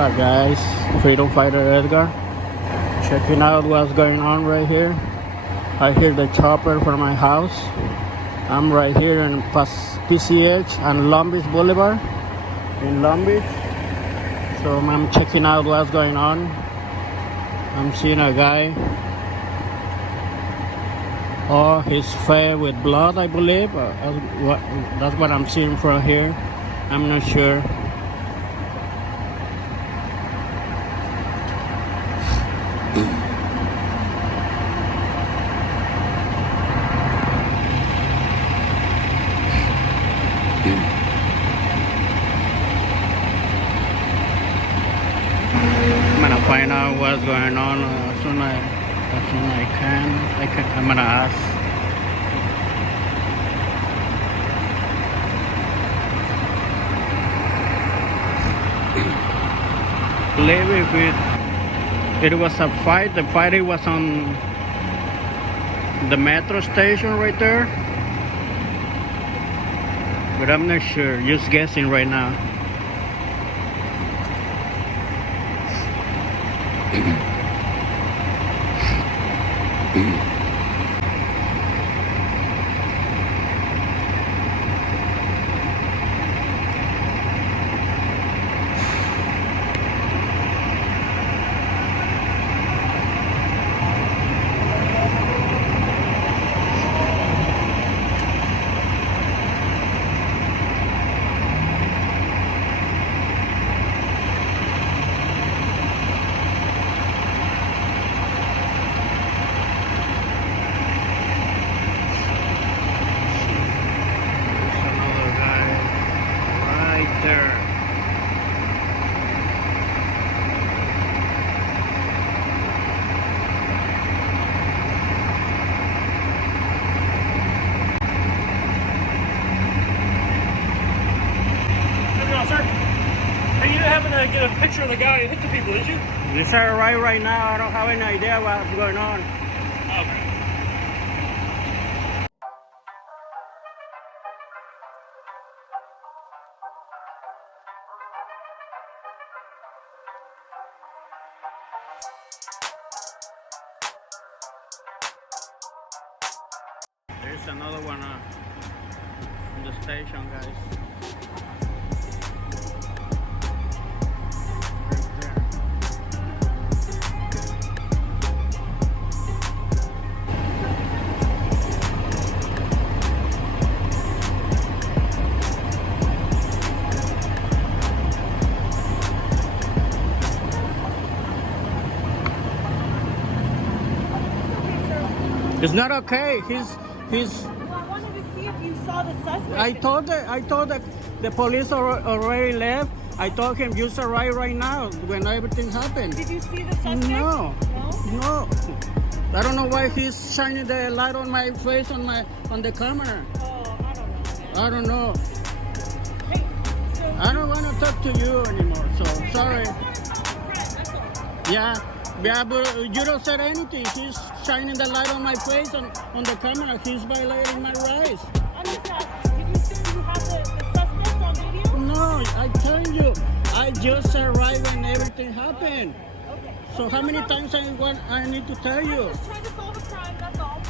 Hi guys, freedom fighter Edgar. Checking out what's going on right here. I hear the chopper from my house. I'm right here in PCH and Long Beach Boulevard in Long Beach. So I'm checking out what's going on. I'm seeing a guy. Oh, he's fed with blood, I believe. That's what I'm seeing from here. I'm not sure. I'm gonna find out what's going on as soon as I can. I'm gonna ask. I believe if it was a fight, the fight was on the metro station right there, but I'm not sure. Just guessing right now. To get a picture of the guy who hit the people, did you? This is right now. I don't have any idea what's going on. Okay. There's another one in the station, guys. It's not okay. He's. Well, I wanted to see if you saw the suspect. I told that the police already left. I told him just arrive right now when everything happened. Did you see the suspect? No. No. No. I don't know why he's shining the light on my face on the camera. Oh, I don't know. I don't know. Hey, so I don't want to talk to you anymore. So sorry. Yeah. Yeah, but you don't say anything. He's shining the light on my face on the camera. He's violating my rights. I'm just asking, do you have the suspect on video? No, I'm telling you, I just arrived when everything happened. Okay. So how many times I need to tell you? I'm just trying to solve a crime, that's all.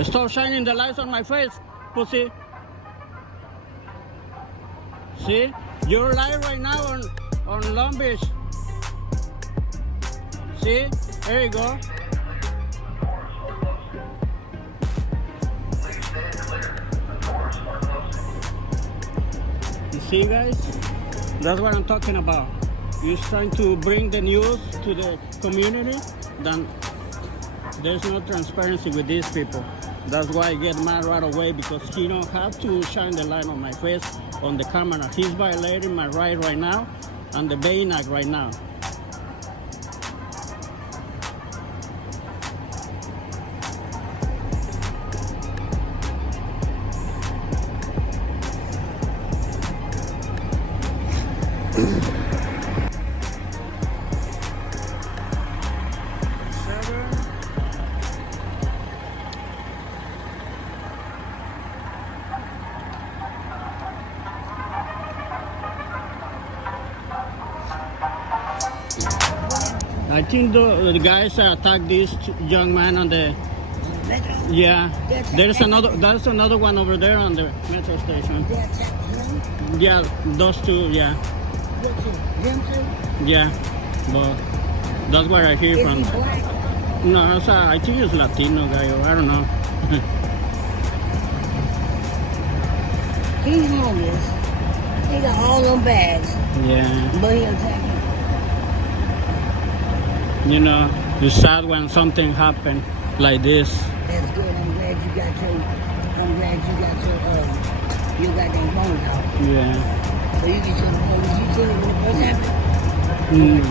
Stop shining the lights on my face, pussy. See? You're live right now on Long Beach. See? There you go. You see, guys? That's what I'm talking about. You're trying to bring the news to the community, then there's no transparency with these people. That's why I get mad right away, because he don't have to shine the light on my face on the camera. He's violating my right now and the Bain Act right now. I think the guys attacked this young man on the. Metro? Yeah, They attacked there's another. him? There's another one over there on the metro station. They attacked him? Yeah, those two. Yeah, What two? Them two? yeah. But that's where I hear Is from. he black? No, I think it's Latino guy, or I don't know. He's homeless. He got all them bags, Yeah, but he attacked him. you know, it's sad when something happened like this. That's good. I'm glad you got your goddamn phone out. Yeah. So you can show the police. You seen it when it first happened? Mm.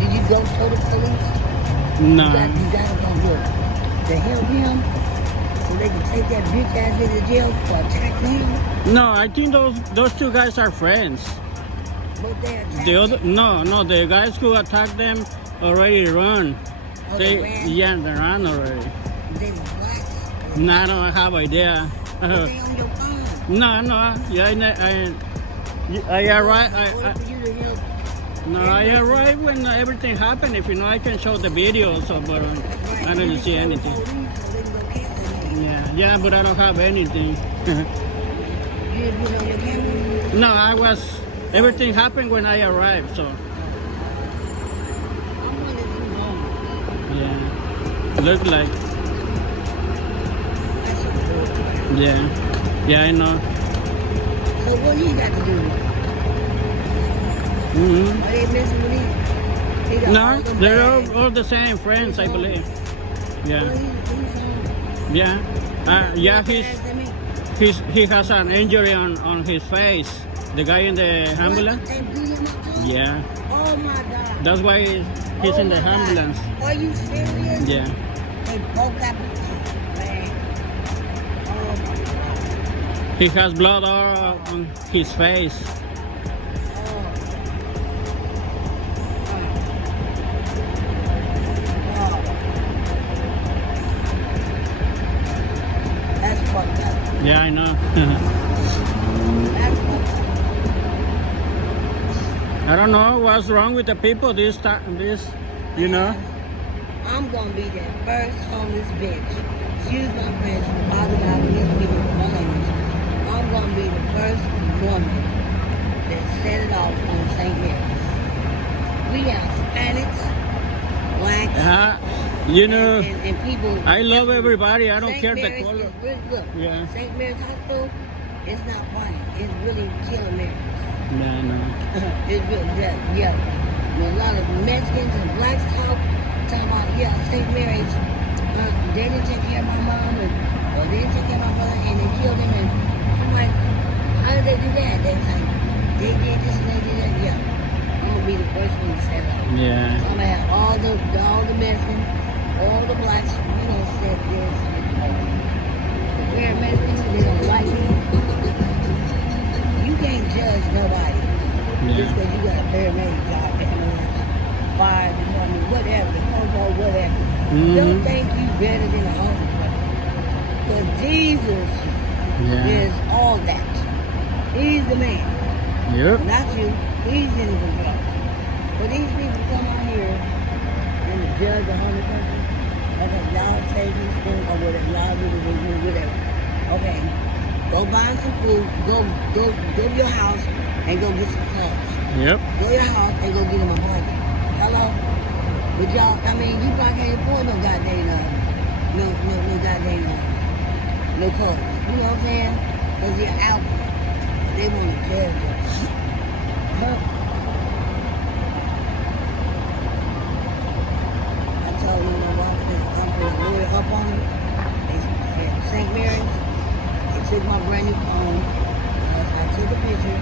Did you go show the police? No. You gotta go look. To help him so they can take that bitch ass into jail for attacking him. No, I think those two guys are friends. But they attacked The other, him. no, the guys who attacked them already run. Oh, they ran? Yeah, they ran already. They was blacks. No, I don't have idea. But they on your phone. No, yeah, I arrived. Order for you to help. I arrived when everything happened. If you know, I can show the video. So, but I didn't see anything. So they can go cancel you. Yeah, but I don't have anything. You didn't put it on your camera? No, everything happened when I arrived. So, I'm wondering if you home. yeah, look like, That's so cool. yeah, I know. So what do you got to do? Mm-hmm. Are they messing with him? He got No, all them they're bags. all the same friends, I believe. Well, Yeah, he's home. yeah, yeah. More bags than me. He has an injury on his face. The guy in the ambulance. What? They beat him up too? Yeah, Oh my God. that's why he's in the Oh my God. ambulance. Are you serious? Yeah, They broke up. Man. Oh my God. he has blood all on his face. Oh. Oh. That's fucked up. Yeah, I know. That's fucked up. I don't know what's wrong with the people this time. You know. I'm gonna be that first homeless bitch. Excuse my French, Father God, please forgive me for my language. I'm gonna be the first woman that set it off on St. Mary's. We have Hispanics, blacks, You know, and people. I love everybody. I don't St. care Mary's the color. Is really, look, Yeah. St. Mary's Hospital, it's not funny. It's really killing Marys. No. It's really, yeah. When a lot of Mexicans and blacks talking about, yeah, St. Mary's, they didn't take care of my mom, or they didn't take care of my brother, and they killed him, and I'm like, how did they do that? They was like, they did this and they did that, yeah. I'm gonna be the first one to set up. Yeah. I'm gonna have all the Mexicans, all the blacks, we gonna set this, the paramedics, they don't like me. You can't judge nobody. Just because you got a paramedic job, ambulance, fire department, whatever, the homo, whatever. Don't think you better than a homeless person. Because Jesus is all that. He's the man. Yep. Not you. He's in control. But these people come out here and judge a homeless person. Okay, y'all say these things or whatever. Y'all do whatever. Okay. Go buy some food. Go to your house and go get some clothes. Yep. Go to your house and go get him a blanket. Hello? But y'all, I mean, you probably can't afford no goddamn, no clothes. You know what I'm saying? Because you're out. They want to judge us. Huh? I told them, I'm going to lure up on them. At St. Mary's, they took my brand new phone. I took a picture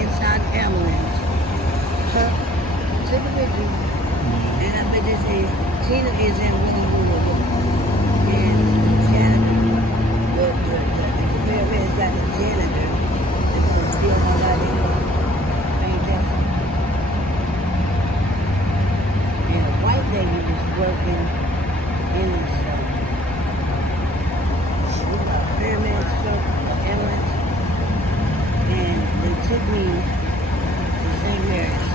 inside the ambulance. Took a picture. And I bet this is, Tina is in Willie Wood. And janitor, the paramedics got the janitor that's going to steal my goddamn fantastic. And a white lady was working in the shop. We got a paramedic truck, ambulance. And they took me to St. Mary's.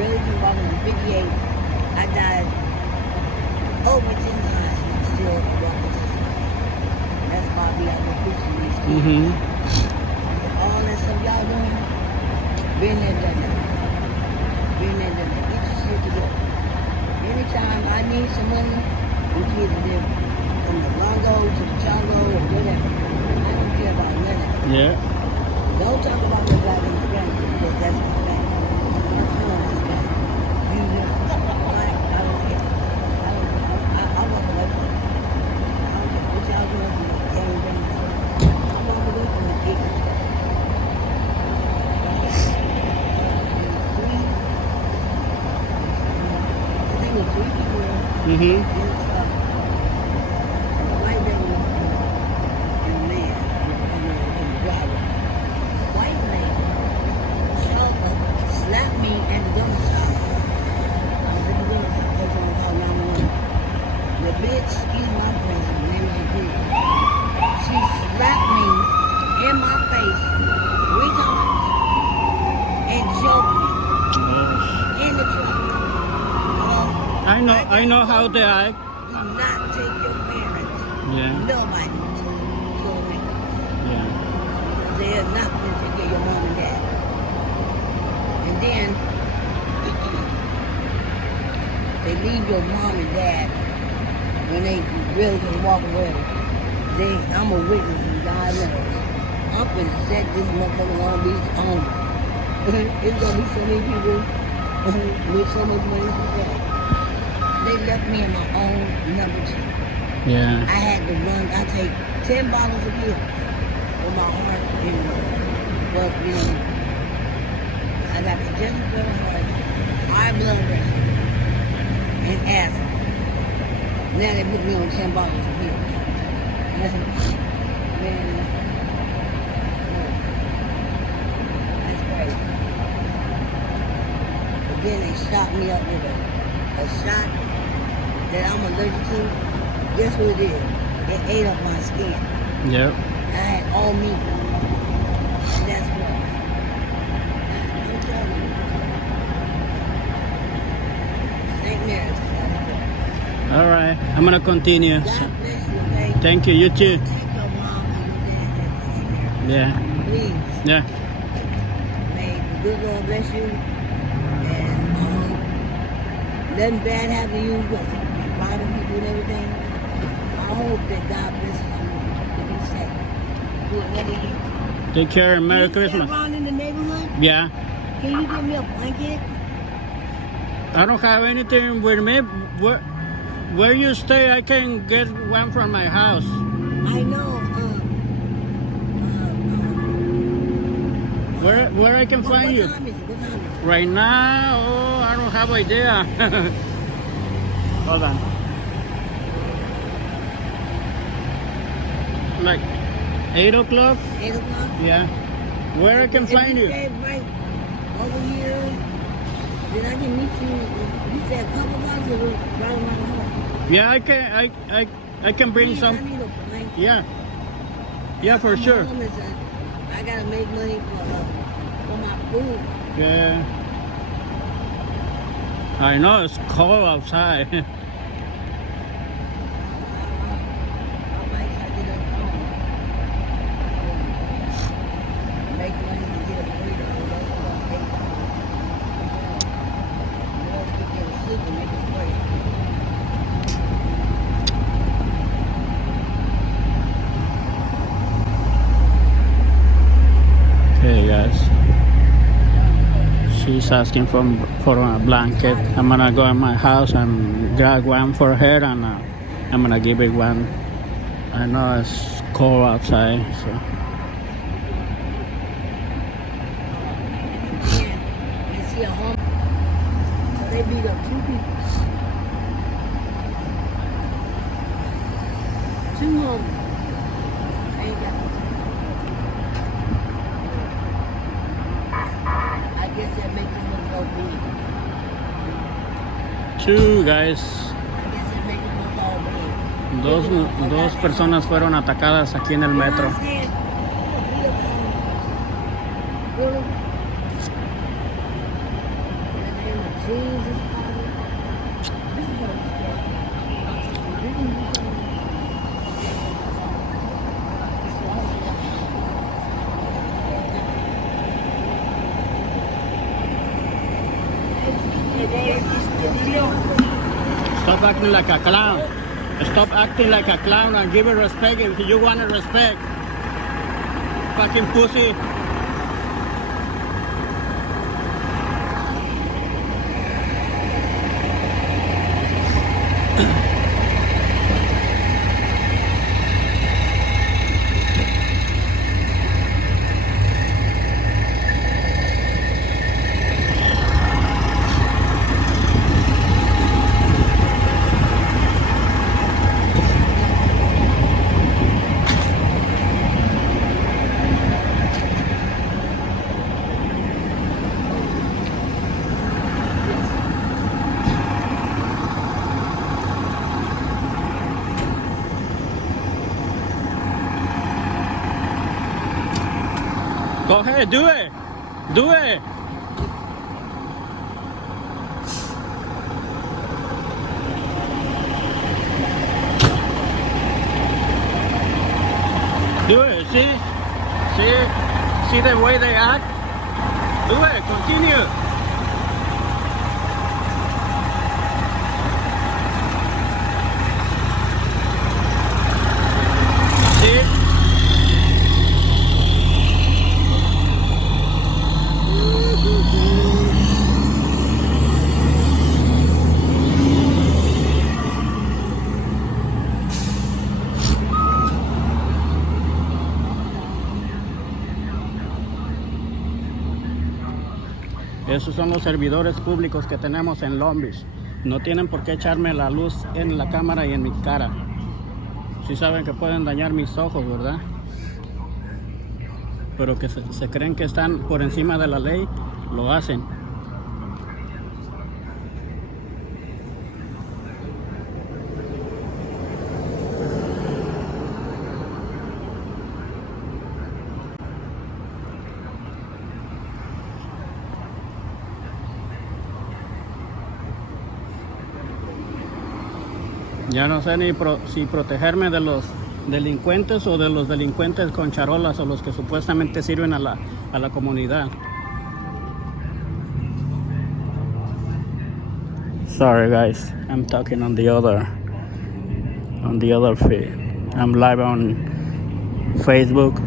really been walking on 58. I died over 10 times and I'm still walking this way. That's why I be out there pushing these kids. Mm-hmm. All that stuff y'all doing, been there, done that. Been there, done that. Get your shit together. Anytime I need some money, them kids are there. From the Longo to the Chongo or whatever. I don't care about none of that. Yeah. Don't talk about the black and Hispanic because that's my bad. That's not Hispanic. You know, like, I don't care. I walk away from it. I don't care what y'all doing from the gang bang. I walk away from the ignorant stuff. I think it was 3 people Mm-hmm. in the truck. A white lady and a man in the driveway. White lady slapped me at the donut shop. I was at the donut shop, told someone to call 911. The bitch, excuse my French, her name is Judy. She slapped me in my face 3 times and choked me in the truck. I know how they act. Do not take your parents. Yeah. Nobody to me. Yeah. They are not going to take care of your mom and dad. And then they leave your mom and dad when they really can walk away. I'm a witness and God knows. I'm gonna set this motherfucker on these on. It's gonna be so many people with so much money for that. They left me in my own number 2. Yeah. I had to run. I take 10 bottles of pills for my heart, but I got congestion for my heart, high blood pressure, and asthma. Now they put me on 10 bottles of pills. Man, that's crazy. But then they shot me up with a shot that I'm allergic to. Guess what it is? It ate up my skin. Yep. I had all meat. And that's what. I'm telling you. St. Mary's. All right. I'm gonna continue. God bless you, okay? Thank you. You too. Take your mom and your dad. Yeah. Please. Yeah. May the good Lord bless you. And nothing bad happen to you because you're robbing people and everything. I hope that God blesses you to be safe. Do another year. Take care and Merry Can you stay Christmas. around in the neighborhood? Yeah. Can you give me a blanket? I don't have anything with me. Where you stay, I can get one from my house. I know. Where I can find you? What time is it? What time is it? Right now, oh, I don't have idea. Hold on. Like 8 o'clock? 8 o'clock? Yeah. Where I can If find you? stay right over here, then I can meet you. You said a couple blocks or right around the house. Yeah, I can bring Please, some. I need a blanket. Yeah. Yeah, for I'm sure. homeless and I gotta make money for my food. Yeah. I know it's cold outside. I might try to get a make money to get a burrito. Get a soup and make it square. Okay, guys. She's asking for a blanket. I'm gonna go in my house and grab one for her, and I'm gonna give it one. I know it's cold outside, so. You see a home. They beat up 2 people. 2 homies. Ain't got. I guess that makes them look all big. 2 guys. I guess that makes them look all big. Dos personas fueron atacadas aquí en el metro. You know what I'm saying? Beat up on them. Really? And they in the Stop acting like a clown. Stop acting like a clown and give it respect if you want to respect. Fucking pussy. Go ahead, do it. Do it. Do it. See the way they act? Do it. Continue. See? Esos son los servidores públicos que tenemos en Long Beach. No tienen por qué echarme la luz en la cámara y en mi cara. Sí saben que pueden dañar mis ojos, ¿verdad? Pero que se creen que están por encima de la ley, lo hacen. Ya no sé ni si protegerme de los delincuentes o de los delincuentes con charolas o los que supuestamente sirven a la comunidad. Sorry guys, I'm talking on the other feed. I'm live on Facebook.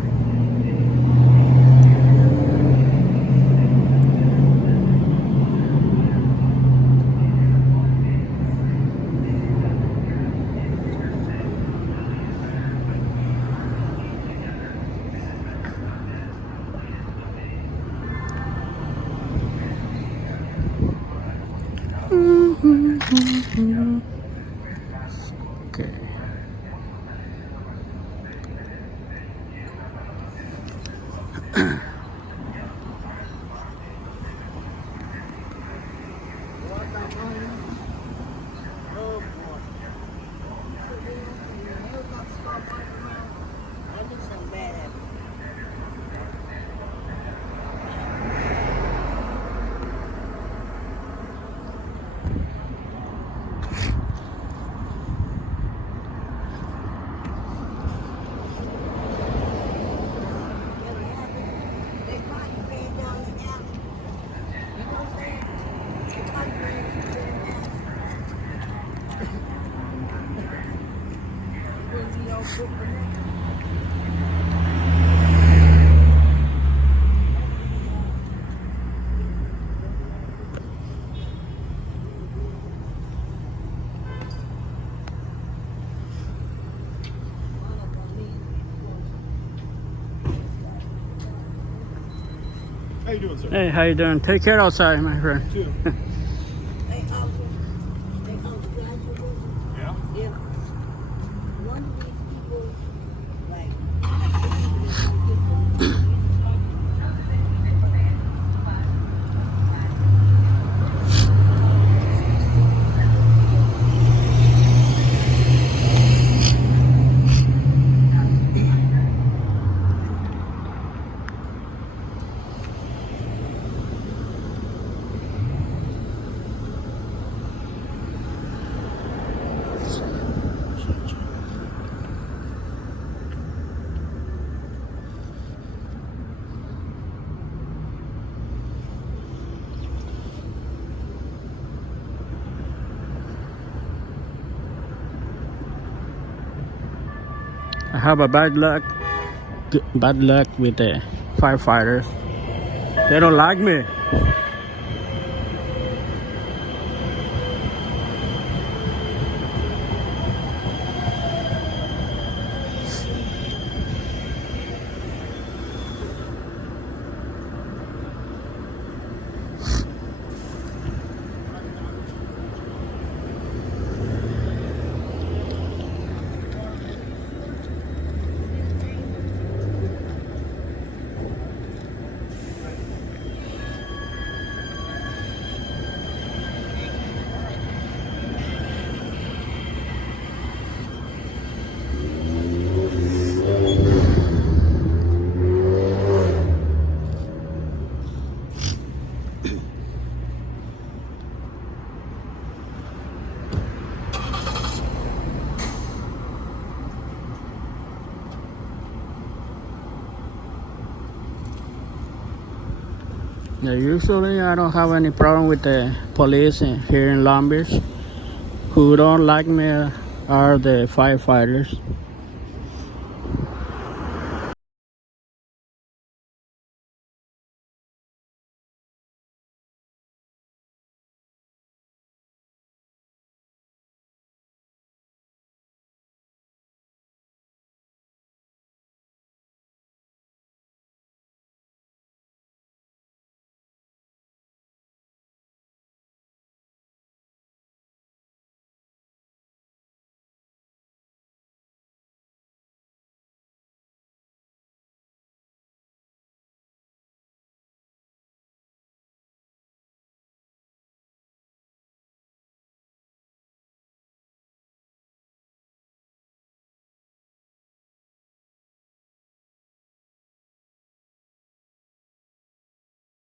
Okay. How you doing, sir? Hey, how you doing? Take care outside, my friend. Too. Hey, officer. Hey, officer, can I ask you a question? Yeah? Yeah. One of these people, like, I have a bad luck with the firefighters. They don't like me. Yeah, usually I don't have any problem with the police here in Long Beach. Who don't like me are the firefighters.